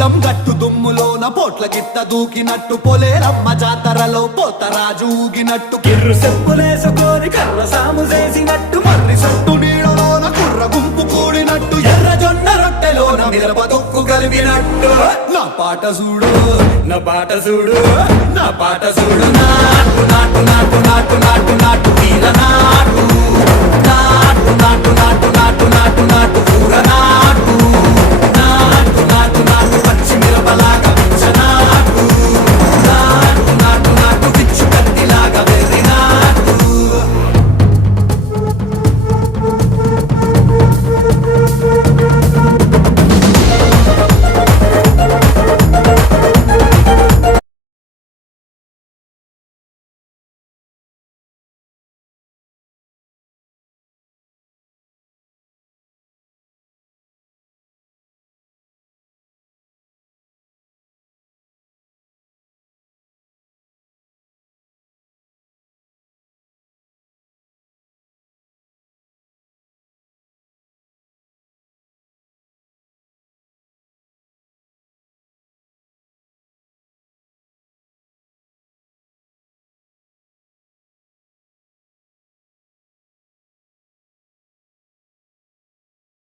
పొలం గట్టు దుమ్ములోన పోట్ల గిత్త దూకినట్టు పొలేరమ్మ జాతరలో పోతరాజు ఊగినట్టు కిర్రు చెప్పులేసుకొని కర్ర సాము చేసినట్టు మర్రి సొట్టు నీడలోన కుర్ర గుంపు కూడినట్టు ఎర్ర జొన్న రొట్టెలోన మిరప తొక్కు కలిపినట్టు నా పాట చూడు నా పాట చూడు నా పాట చూడు నాటు నాటు నాటు నాటు నాటు